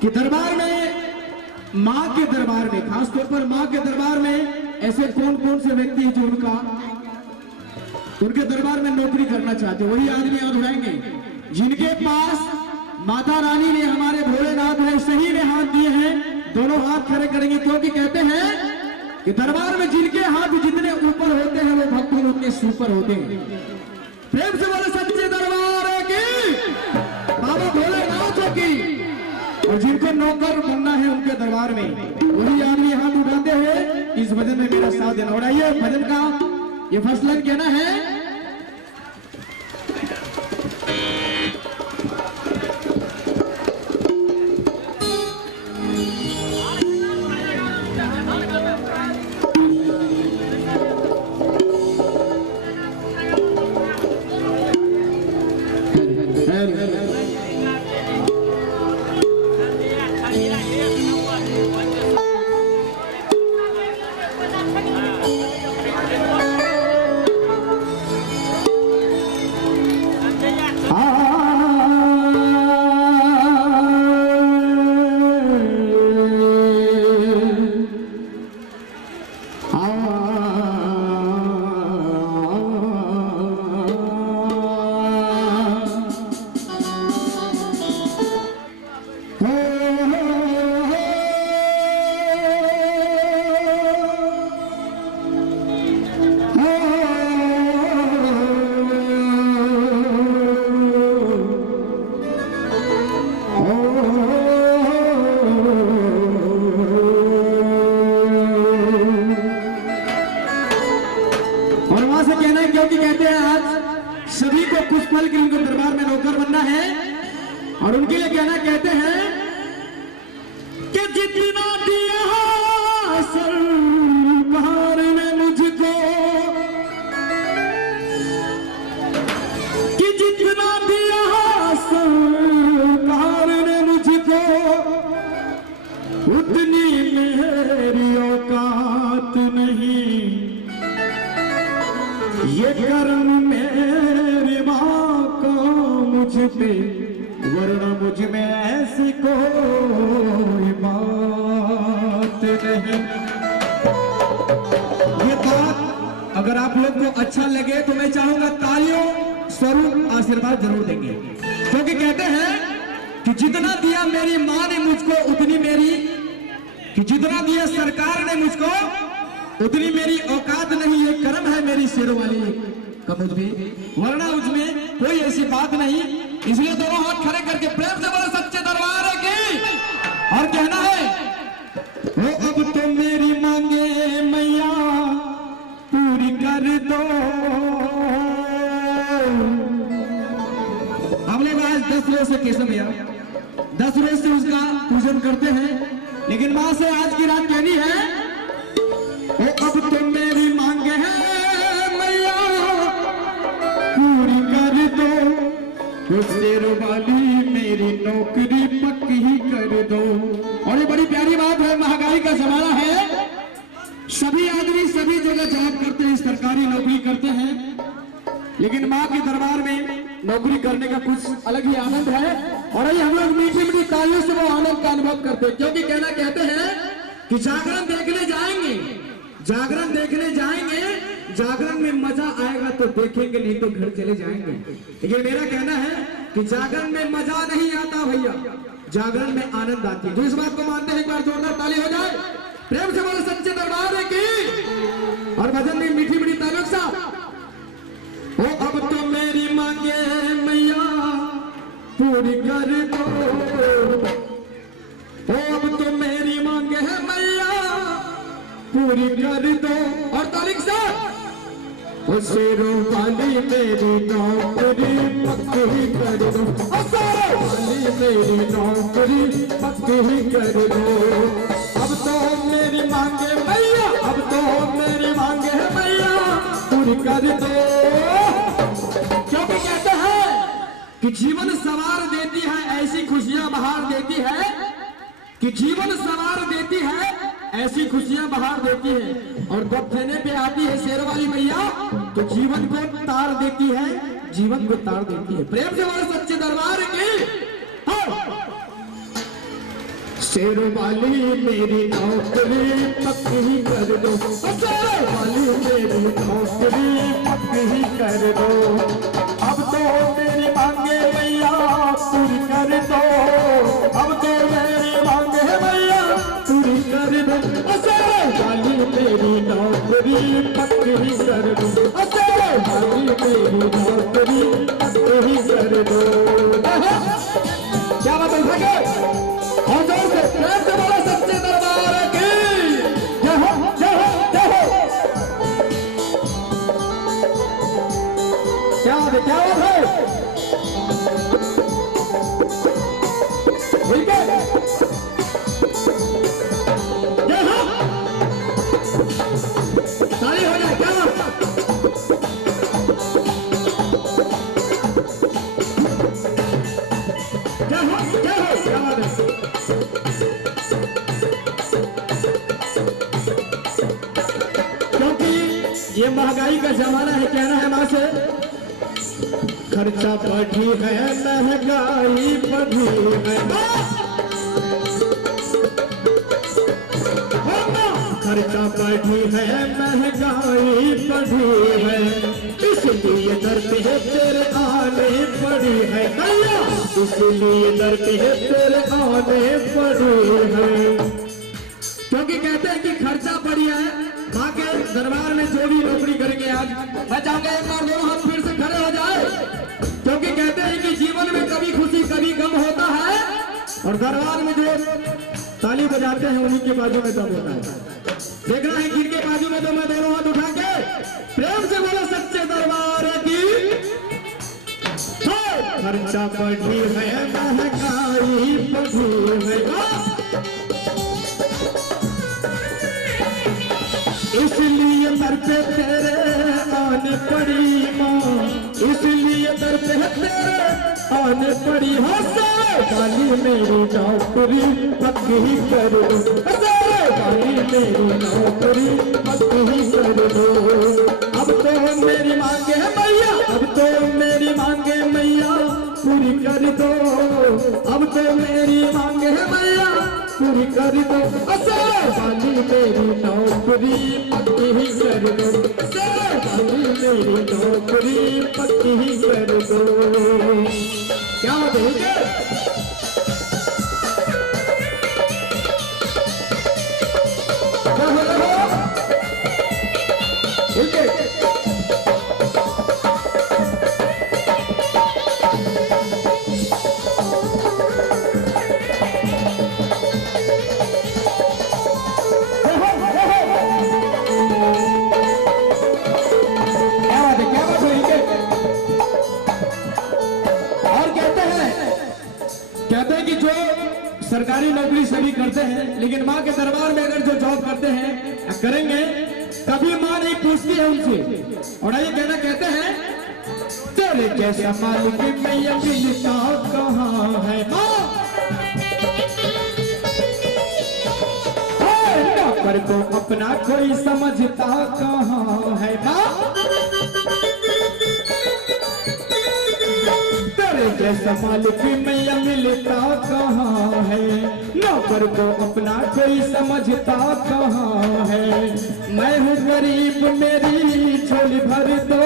कि दरबार में, माँ के दरबार में, खासतौर पर माँ के दरबार में ऐसे कौन कौन से व्यक्ति हैं जो उनके दरबार में नौकरी करना चाहते हैं। वही आदमी याद रहेंगे जिनके पास माता रानी ने, हमारे भोलेनाथ ने सही में हाथ दिए हैं, दोनों हाथ खड़े करेंगे, क्योंकि कहते हैं कि दरबार में जिनके हाथ जितने ऊपर होते हैं वो भक्त उतने सुपर होते हैं। प्रेम से बोले सच्चे दरबार की, बाबा भोलेनाथ की। और जिनको नौकर बनना है उनके दरबार में, वही आदमी हाथ उठाते हैं। इस भजन में मेरा साथ देना। और आइए भजन का ये फर्स्ट लाइन कहना है, क्योंकि कहते हैं आज सभी को कुछ पल के उनके दरबार में नौकर बनना है। और उनके लिए कहना, कहते हैं कि जितना दिया सरकार ने मुझको, कि जितना दिया सरकार ने मुझको, उतनी मेरी औकात नहीं। ये कर्म मेरी माँ का मुझ पे, वरना मुझ में ऐसी कोई बात नहीं। ये बात अगर आप लोग को अच्छा लगे तो मैं चाहूंगा तालियों स्वरूप आशीर्वाद जरूर देंगे। क्योंकि कहते हैं कि जितना दिया मेरी माँ ने मुझको उतनी मेरी, कि जितना दिया सरकार ने मुझको उतनी मेरी औकात नहीं। ये कर्म है मेरी शेरों वाली का मुझ में, वरना उसमें कोई ऐसी बात नहीं। इसलिए दोनों हाथ खड़े करके प्रेम से बोले सच्चे दरबार की। और कहना है, वो अब तो मेरी मांगे मैया पूरी कर दो। हम लोग आज 10 रोज से कैसे भैया 10 रोज से उसका पूजन करते हैं, लेकिन मां से आज की रात कहनी है, अब तो मेरी मांग है मैया पूरी कर दो। शेरों वाली मेरी नौकरी पक्की ही कर दो। और ये बड़ी प्यारी बात है, महंगाई का जमाना है, सभी आदमी सभी जगह जॉब करते हैं, सरकारी नौकरी करते हैं, लेकिन माँ के दरबार में नौकरी करने का कुछ अलग ही आनंद है। और ये हम लोग मीठी मीठी तालियों से वो आनंद का अनुभव करते हैं। क्योंकि कहना, कहते हैं कि जागरण देखने जाएंगे, जागरण देखने जाएंगे, जागरण में मजा आएगा तो देखेंगे, नहीं तो घर चले जाएंगे। ये मेरा कहना है कि जागरण में मजा नहीं आता भैया, जागरण में आनंद आती है। जो इस बात को मानते हैं एक बार जोरदार ताली हो जाए। प्रेम से बोले सच्चे दरबार की। और भजन में मीठी मीठी तालियों के साथ, ओ अब तो मेरी मांगे मैया पूरी कर दो। ओ अब तो मेरी मांगे है मैया पूरी कर दो। और तालिक से, ओ शेरों वाली मेरी नौकरी पक्की कर दो। ओ शेरों वाली मेरी नौकरी पक्की कर दो। अब तो मेरी मांगे मैया, अब तो मेरी मांगे मैया पूरी कर दो। क्योंकि कहते हैं कि जीवन सवार देती है, ऐसी खुशियां बहार देती है, कि जीवन सवार देती है, ऐसी खुशियां बहार देती है। और जब देने पे आती है शेर वाली मैया तो जीवन को तार देती है, जीवन को तार देती है। प्रेम से बोले सच्चे दरबार की। शेर वाली मेरी नौकरी पक्की कर दो, शेर वाली मेरी नौकरी पक्की कर दो। अब तो मेरी मांगे मैया पूरी कर दो, अब तो मेरी मांगे मैया पूरी कर दो। शेर वाली मेरी नौकरी पक्की कर दो, शेर वाली मेरी नौकरी पक्की कर दो। क्या बात है? और जोर से प्रेम से बोलो सच्चे दरबार की जय हो, जय हो, जय हो। क्या बात है, क्या बात है? ठीक है, जय हो, ताली हो जाए। क्या बात, जय हो, जय हो। क्या बात है? ये महंगाई का जमाना है, कहना है मां से खर्चा बढ़ी है, महंगाई बढ़ी है, खर्चा बढ़ी है, महंगाई बढ़ी है, इसलिए दर पे तेरे आने पड़ी है भैया, इसलिए दर पे तेरे आने पड़ी है। क्योंकि कहते हैं कि खर्चा बढ़ी है। माँ के दरबार में जो भी नौकरी करेंगे, आज मैं चाहूंगा एक बार दोनों हाथ फिर से खड़े हो जाए, क्योंकि कहते हैं कि जीवन में कभी खुशी कभी गम होता है, और दरबार में जो ताली बजाते हैं उन्हीं के बाजू में दम होता है। देखना है किनके बाजू में दम है, दोनों हाथ उठा के प्रेम से बोलो सच्चे दरबार की। खर्चा बढ़ी है, महंगाई बढ़ी है, इसलिए दर पे तेरे आने पड़ी माँ, इसलिए दर पे तेरे आने पड़ी। वाली मेरी नौकरी पक्की कर दो, वाली मेरी नौकरी पक्की कर दो। अब तो मेरी मांगे मैया, अब तो मेरी मांगे मैया पूरी कर दो, अब तो मेरी मांगे मैया पूरी कर दो। वाली मेरी नौकरी पक्की कर दो, वाली मेरी नौकरी पक्की कर दो। क्या बात है? कहते हैं कि जो सरकारी नौकरी सभी करते हैं, लेकिन माँ के दरबार में अगर जो जॉब करते हैं करेंगे, कभी माँ नहीं पूछती है उनसे। और ये कहना कहते हैं तेरे जैसा मालिक मैया मिलता कहाँ है माँ, नौकर को अपना कोई समझता कहाँ है माँ, जैसा मालिक मैया मिलता कहाँ है, नौकर को अपना कोई समझता कहाँ है। मैं हूँ गरीब मेरी झोली भर दो।